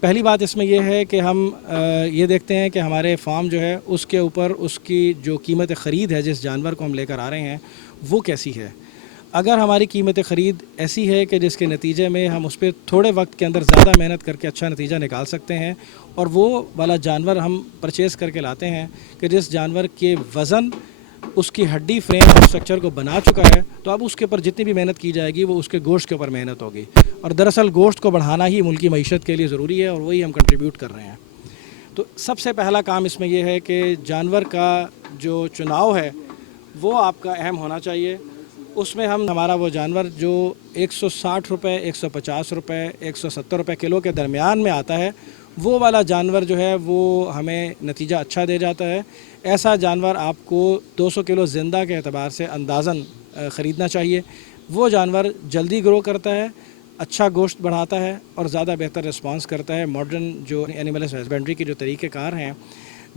پہلی بات اس میں یہ ہے کہ ہم یہ دیکھتے ہیں کہ ہمارے فارم جو ہے اس کے اوپر اس کی جو قیمت خرید ہے جس جانور کو ہم لے کر آ رہے ہیں وہ کیسی ہے. اگر ہماری قیمت خرید ایسی ہے کہ جس کے نتیجے میں ہم اس پہ تھوڑے وقت کے اندر زیادہ محنت کر کے اچھا نتیجہ نکال سکتے ہیں اور وہ والا جانور ہم پرچیز کر کے لاتے ہیں کہ جس جانور کے وزن اس کی ہڈی فریم اور اسٹرکچر کو بنا چکا ہے, تو اب اس کے اوپر جتنی بھی محنت کی جائے گی وہ اس کے گوشت کے اوپر محنت ہوگی. اور دراصل گوشت کو بڑھانا ہی ملکی معیشت کے لیے ضروری ہے اور وہی ہم کنٹریبیوٹ کر رہے ہیں. تو سب سے پہلا کام اس میں یہ ہے کہ جانور کا جو چناؤ ہے وہ آپ کا اہم ہونا چاہیے. اس میں ہمارا وہ جانور جو 160 روپے, 150 روپے, 170 روپے کلو کے درمیان میں آتا ہے وہ والا جانور جو ہے وہ ہمیں نتیجہ اچھا دے جاتا ہے. ایسا جانور آپ کو 200 کلو زندہ کے اعتبار سے اندازاً خریدنا چاہیے. وہ جانور جلدی گرو کرتا ہے, اچھا گوشت بڑھاتا ہے اور زیادہ بہتر رسپانس کرتا ہے. ماڈرن جو اینیمل ہسبینڈری کے جو طریقہ کار ہیں,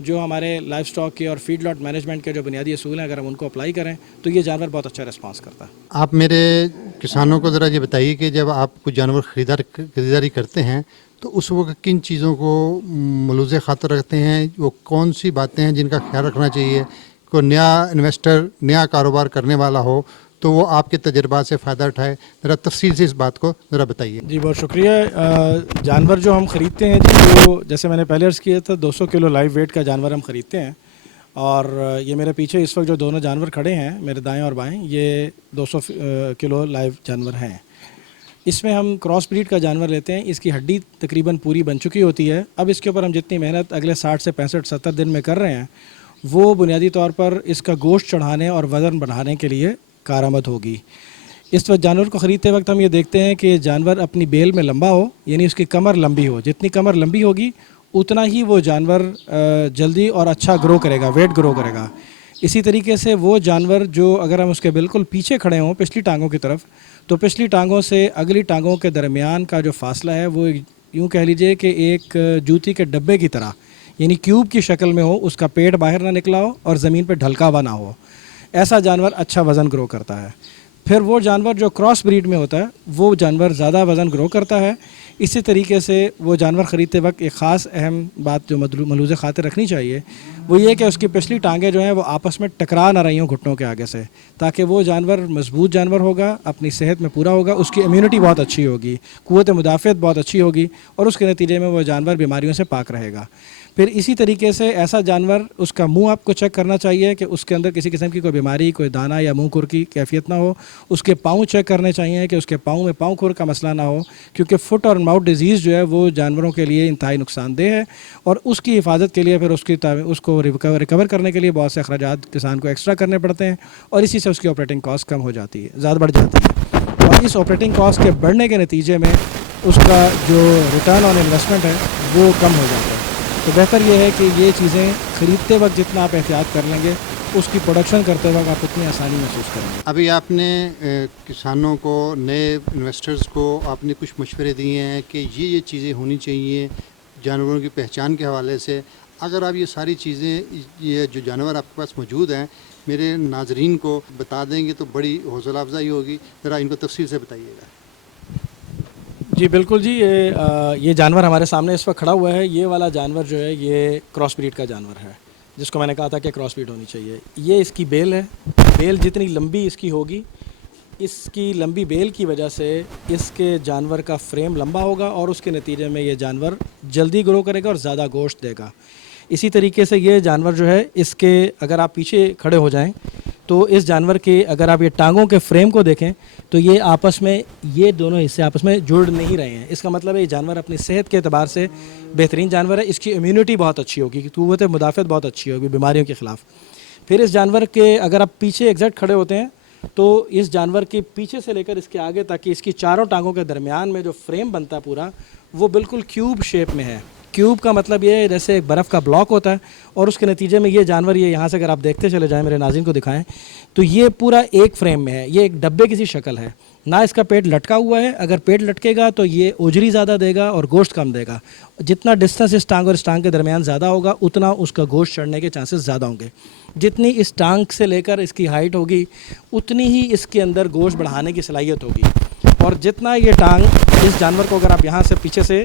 جو ہمارے لائف سٹاک کے اور فیڈ لاٹ مینجمنٹ کے جو بنیادی اصول ہیں, اگر ہم ان کو اپلائی کریں تو یہ جانور بہت اچھا رسپانس کرتا ہے. آپ میرے کسانوں کو ذرا یہ بتائیے کہ جب آپ کوئی جانور خریداری کرتے ہیں تو اس وقت کن چیزوں کو ملوز خاطر رکھتے ہیں, وہ کون سی باتیں ہیں جن کا خیال رکھنا چاہیے؟ کوئی نیا انویسٹر نیا کاروبار کرنے والا ہو تو وہ آپ کے تجربات سے فائدہ اٹھائے. ذرا تفصیل سے اس بات کو ذرا بتائیے. جی بہت شکریہ. جانور جو ہم خریدتے ہیں جی وہ جیسے میں نے پہلے عرض کیا تھا 200 کلو لائیو ویٹ کا جانور ہم خریدتے ہیں. اور یہ میرے پیچھے اس وقت جو دونوں جانور کھڑے ہیں میرے دائیں اور بائیں, یہ 200 کلو لائیو جانور ہیں. اس میں ہم کراس بریڈ کا جانور لیتے ہیں. اس کی ہڈی تقریباً پوری بن چکی ہوتی ہے. اب اس کے اوپر ہم جتنی محنت اگلے 60 سے 65 70 دن میں کر رہے ہیں وہ بنیادی طور پر اس کا گوشت چڑھانے اور وزن بڑھانے کے لیے کارآمد ہوگی. اس وقت جانور کو خریدتے وقت ہم یہ دیکھتے ہیں کہ جانور اپنی بیل میں لمبا ہو, یعنی اس کی کمر لمبی ہو. جتنی کمر لمبی ہوگی اتنا ہی وہ جانور جلدی اور اچھا گرو کرے گا, ویٹ گرو کرے گا. اسی طریقے سے وہ جانور جو اگر ہم اس کے بالکل پیچھے کھڑے ہوں پچھلی ٹانگوں کی طرف, تو پچھلی ٹانگوں سے اگلی ٹانگوں کے درمیان کا جو فاصلہ ہے وہ یوں کہہ لیجئے کہ ایک جوتی کے ڈبے کی طرح, یعنی کیوب کی شکل میں ہو, اس کا پیٹ باہر نہ نکلا ہو اور زمین پہ ڈھلکا ہوا نہ ہو. ایسا جانور اچھا وزن گرو کرتا ہے. پھر وہ جانور جو کراس بریڈ میں ہوتا ہے وہ جانور زیادہ وزن گرو کرتا ہے. اسی طریقے سے وہ جانور خریدتے وقت ایک خاص اہم بات جو ملوز خاطر رکھنی چاہیے وہ یہ کہ اس کی پچھلی ٹانگیں جو ہیں وہ آپس میں ٹکرا نہ رہی ہوں گھٹنوں کے آگے سے, تاکہ وہ جانور مضبوط جانور ہوگا, اپنی صحت میں پورا ہوگا, اس کی امیونٹی بہت اچھی ہوگی, قوت مدافعت بہت اچھی ہوگی اور اس کے نتیجے میں وہ جانور بیماریوں سے پاک رہے گا. پھر اسی طریقے سے ایسا جانور اس کا منہ آپ کو چیک کرنا چاہیے کہ اس کے اندر کسی قسم کی کوئی بیماری, کوئی دانہ یا منہ کھر کی کیفیت نہ ہو. اس کے پاؤں چیک کرنے چاہیے کہ اس کے پاؤں میں پاؤں کھر کا مسئلہ نہ ہو, کیونکہ فٹ اور ماؤتھ ڈیزیز جو ہے وہ جانوروں کے لیے انتہائی نقصان دہ ہے. اور اس کی حفاظت کے لیے پھر اس کو ریکور کرنے کے لیے بہت سے اخراجات کسان کو ایکسٹرا کرنے پڑتے ہیں اور اسی سے اس کی آپریٹنگ کاسٹ کم ہو جاتی ہے, زیادہ بڑھ جاتی ہے. اور اس آپریٹنگ کاسٹ کے بڑھنے کے نتیجے میں اس کا جو ریٹرن آن انویسٹمنٹ ہے وہ کم ہو جاتا ہے. تو بہتر یہ ہے کہ یہ چیزیں خریدتے وقت جتنا آپ احتیاط کر لیں گے اس کی پروڈکشن کرتے وقت آپ اتنی آسانی محسوس کریں گے. ابھی آپ نے کسانوں کو, نئے انویسٹرز کو آپ نے کچھ مشورے دیے ہیں کہ یہ چیزیں ہونی چاہیے جانوروں کی پہچان کے حوالے سے. اگر آپ یہ ساری چیزیں, یہ جو جانور آپ کے پاس موجود ہیں, میرے ناظرین کو بتا دیں گے تو بڑی حوصلہ افزائی ہوگی. ذرا ان کو تفصیل سے بتائیے گا. جی بالکل جی. یہ جانور ہمارے سامنے اس وقت کھڑا ہوا ہے. یہ والا جانور جو ہے یہ کراس بریڈ کا جانور ہے جس کو میں نے کہا تھا کہ کراس بریڈ ہونی چاہیے. یہ اس کی بیل ہے. بیل جتنی لمبی اس کی ہوگی, اس کی لمبی بیل کی وجہ سے اس کے جانور کا فریم لمبا ہوگا اور اس کے نتیجے میں یہ جانور جلدی گرو کرے گا اور زیادہ گوشت دے گا. اسی طریقے سے یہ جانور جو ہے اس کے, اگر آپ پیچھے کھڑے ہو جائیں تو اس جانور کے اگر آپ یہ ٹانگوں کے فریم کو دیکھیں تو یہ آپس میں, یہ دونوں حصے آپس میں جڑ نہیں رہے ہیں. اس کا مطلب ہے یہ جانور اپنی صحت کے اعتبار سے بہترین جانور ہے. اس کی امیونٹی بہت اچھی ہوگی, قوت مدافعت بہت اچھی ہوگی بیماریوں کے خلاف. پھر اس جانور کے اگر آپ پیچھے ایگزیکٹ کھڑے ہوتے ہیں تو اس جانور کے پیچھے سے لے کر اس کے آگے تک کہ اس کی چاروں ٹانگوں کے درمیان میں جو فریم بنتا ہے پورا, وہ بالکل کیوب شیپ میں ہے. کیوب کا مطلب یہ ہے جیسے ایک برف کا بلاک ہوتا ہے اور اس کے نتیجے میں یہ جانور, یہ یہاں سے اگر آپ دیکھتے چلے جائیں, میرے ناظرین کو دکھائیں, تو یہ پورا ایک فریم میں ہے. یہ ایک ڈبے کی سی شکل ہے. نہ اس کا پیٹ لٹکا ہوا ہے. اگر پیٹ لٹکے گا تو یہ اوجری زیادہ دے گا اور گوشت کم دے گا. جتنا ڈسٹنس اس ٹانگ اور اس ٹانگ کے درمیان زیادہ ہوگا اتنا اس کا گوشت چڑھنے کے چانسز زیادہ ہوں گے. جتنی اس ٹانگ سے لے کر اس کی ہائٹ ہوگی اتنی ہی اس کے اندر گوشت بڑھانے کی صلاحیت ہوگی. اور جتنا یہ ٹانگ اس جانور کو اگر آپ یہاں سے پیچھے سے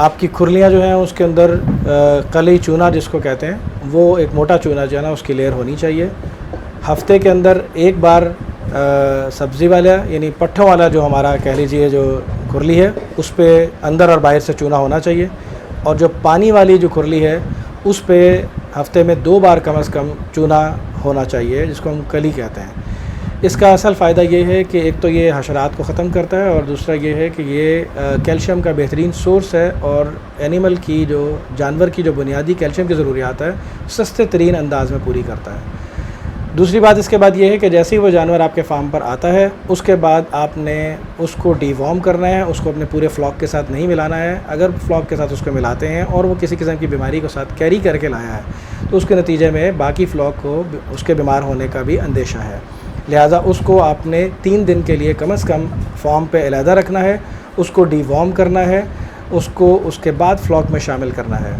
آپ کی کھرلیاں جو ہیں اس کے اندر قلعی چونا جس کو کہتے ہیں وہ ایک موٹا چونا جو ہے نا اس کی لیئر ہونی چاہیے. ہفتے کے اندر ایک بار سبزی والا یعنی پٹھوں والا جو ہمارا کہہ لیجیے جو کھرلی ہے اس پہ اندر اور باہر سے چونا ہونا چاہیے, اور جو پانی والی جو کھرلی ہے اس پہ ہفتے میں 2 بار کم از کم چونا ہونا چاہیے جس کو ہم کلی کہتے ہیں. اس کا اصل فائدہ یہ ہے کہ ایک تو یہ حشرات کو ختم کرتا ہے, اور دوسرا یہ ہے کہ یہ کیلشیم کا بہترین سورس ہے, اور اینیمل کی جو جانور کی جو بنیادی کیلشیم کی ضروریات ہے سستے ترین انداز میں پوری کرتا ہے. دوسری بات اس کے بعد یہ ہے کہ جیسے ہی وہ جانور آپ کے فارم پر آتا ہے اس کے بعد آپ نے اس کو ڈی وارم کرنا ہے, اس کو اپنے پورے فلاک کے ساتھ نہیں ملانا ہے. اگر فلاک کے ساتھ اس کو ملاتے ہیں اور وہ کسی قسم کی بیماری کو ساتھ کیری کر کے لایا ہے تو اس کے نتیجے میں باقی فلاک کو اس کے بیمار ہونے کا بھی اندیشہ ہے. لہٰذا اس کو آپ نے 3 دن کے لیے کم از کم فارم پہ علیحدہ رکھنا ہے, اس کو ڈی وارم کرنا ہے, اس کو اس کے بعد فلاک میں شامل کرنا ہے.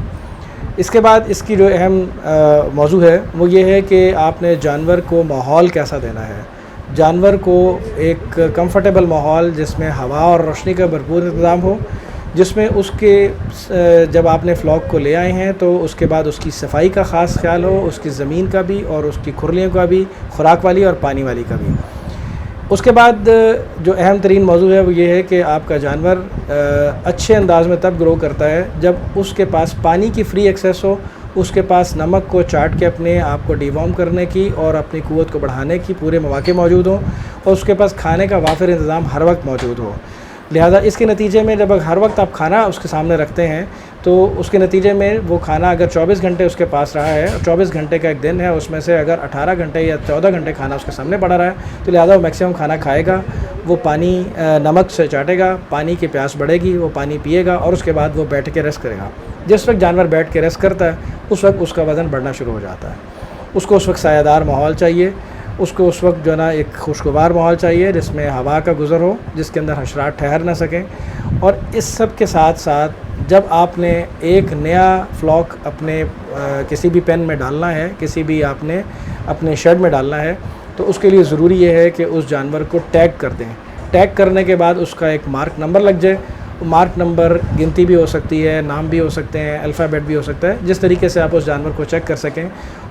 اس کے بعد اس کی جو اہم موضوع ہے وہ یہ ہے کہ آپ نے جانور کو ماحول کیسا دینا ہے. جانور کو ایک کمفرٹیبل ماحول جس میں ہوا اور روشنی کا بھرپور انتظام ہو, جس میں اس کے جب آپ نے فلاک کو لے آئے ہیں تو اس کے بعد اس کی صفائی کا خاص خیال ہو, اس کی زمین کا بھی اور اس کی کھرلیوں کا بھی, خوراک والی اور پانی والی کا بھی. اس کے بعد جو اہم ترین موضوع ہے وہ یہ ہے کہ آپ کا جانور اچھے انداز میں تب گرو کرتا ہے جب اس کے پاس پانی کی فری ایکسیس ہو, اس کے پاس نمک کو چاٹ کے اپنے آپ کو ڈی وارم کرنے کی اور اپنی قوت کو بڑھانے کی پورے مواقع موجود ہوں, اور اس کے پاس کھانے کا وافر انتظام ہر وقت موجود ہو. لہذا اس کے نتیجے میں جب ہر وقت آپ کھانا اس کے سامنے رکھتے ہیں تو اس کے نتیجے میں وہ کھانا اگر 24 گھنٹے اس کے پاس رہا ہے, اور 24 گھنٹے کا ایک دن ہے, اس میں سے اگر 18 گھنٹے یا 14 گھنٹے کھانا اس کے سامنے پڑا رہا ہے تو لہذا وہ میکسیمم کھانا کھائے گا, وہ پانی نمک سے چاٹے گا, پانی کی پیاس بڑھے گی, وہ پانی پیے گا, اور اس کے بعد وہ بیٹھ کے ریسٹ کرے گا. جس وقت جانور بیٹھ کے ریسٹ کرتا ہے اس وقت اس کا وزن بڑھنا شروع ہو جاتا ہے. اس کو اس وقت سایہ دار ماحول چاہیے, اس کو اس وقت جو ہے نا ایک خوشگوار ماحول چاہیے جس میں ہوا کا گزر ہو, جس کے اندر حشرات ٹھہر نہ سکیں. اور اس سب کے ساتھ ساتھ جب آپ نے ایک نیا فلاک اپنے کسی بھی پین میں ڈالنا ہے, کسی بھی آپ نے اپنے شیڈ میں ڈالنا ہے, تو اس کے لیے ضروری یہ ہے کہ اس جانور کو ٹیگ کر دیں. ٹیگ کرنے کے بعد اس کا ایک مارک نمبر لگ جائے. مارک نمبر گنتی بھی ہو سکتی ہے, نام بھی ہو سکتے ہیں, الفابیٹ بھی ہو سکتا ہے, جس طریقے سے آپ اس جانور کو چیک کر سکیں.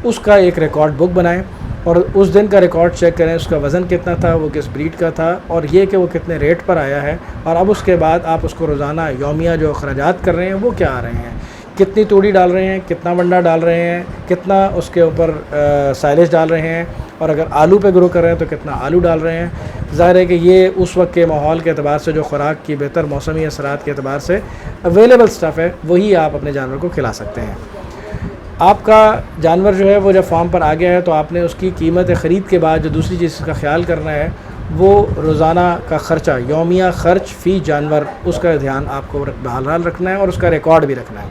اس کا ایک ریکارڈ بک بنائیں اور اس دن کا ریکارڈ چیک کریں, اس کا وزن کتنا تھا, وہ کس بریڈ کا تھا, اور یہ کہ وہ کتنے ریٹ پر آیا ہے. اور اب اس کے بعد آپ اس کو روزانہ یومیہ جو اخراجات کر رہے ہیں وہ کیا آ رہے ہیں, کتنی توڑی ڈال رہے ہیں, کتنا ونڈا ڈال رہے ہیں, کتنا اس کے اوپر سائلیج ڈال رہے ہیں, اور اگر آلو پہ گرو کر رہے ہیں تو کتنا آلو ڈال رہے ہیں. ظاہر ہے کہ یہ اس وقت کے ماحول کے اعتبار سے جو خوراک کی بہتر موسمی اثرات کے اعتبار سے اویلیبل سٹف ہے وہی آپ اپنے جانور کو کھلا سکتے ہیں. آپ کا جانور جو ہے وہ جب فارم پر آ گیا ہے تو آپ نے اس کی قیمت خرید کے بعد جو دوسری چیز کا خیال کرنا ہے وہ روزانہ کا خرچہ, یومیہ خرچ فی جانور, اس کا دھیان آپ کو بہرحال رکھنا ہے اور اس کا ریکارڈ بھی رکھنا ہے.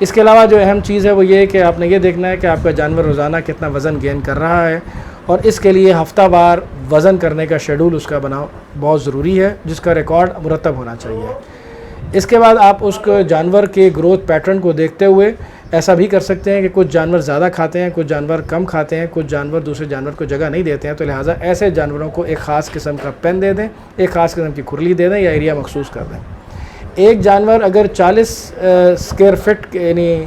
اس کے علاوہ جو اہم چیز ہے وہ یہ ہے کہ آپ نے یہ دیکھنا ہے کہ آپ کا جانور روزانہ کتنا وزن گین کر رہا ہے, اور اس کے لیے ہفتہ وار وزن کرنے کا شیڈول اس کا بناؤ بہت ضروری ہے, جس کا ریکارڈ مرتب ہونا چاہیے. اس کے بعد آپ اس کو جانور کے گروتھ پیٹرن کو دیکھتے ہوئے ایسا بھی کر سکتے ہیں کہ کچھ جانور زیادہ کھاتے ہیں, کچھ جانور کم کھاتے ہیں, کچھ جانور دوسرے جانور کو جگہ نہیں دیتے ہیں, تو لہٰذا ایسے جانوروں کو ایک خاص قسم کا پین دے دیں, ایک خاص قسم کی کھرلی دے دیں یا ایریا مخصوص کر دیں. ایک جانور اگر 40 اسکوائر فٹ یعنی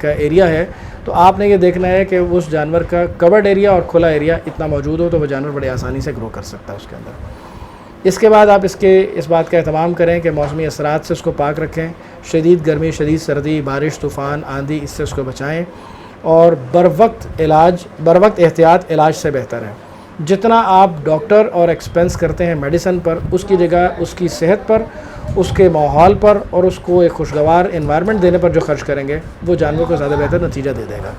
کا ایریا ہے تو آپ نے یہ دیکھنا ہے کہ اس جانور کا کورڈ ایریا اور کھلا ایریا اتنا موجود ہو تو وہ جانور بڑے آسانی سے گرو کر سکتا ہے اس کے اندر. اس کے بعد آپ اس بات کا اہتمام کریں کہ موسمی اثرات سے اس کو پاک رکھیں, شدید گرمی, شدید سردی, بارش, طوفان, آندھی, اس سے اس کو بچائیں, اور بر وقت احتیاط علاج سے بہتر ہے. جتنا آپ ڈاکٹر اور ایکسپینس کرتے ہیں میڈیسن پر, اس کی جگہ اس کی صحت پر, اس کے ماحول پر اور اس کو ایک خوشگوار انوائرمنٹ دینے پر جو خرچ کریں گے وہ جانور کو زیادہ بہتر نتیجہ دے دے گا.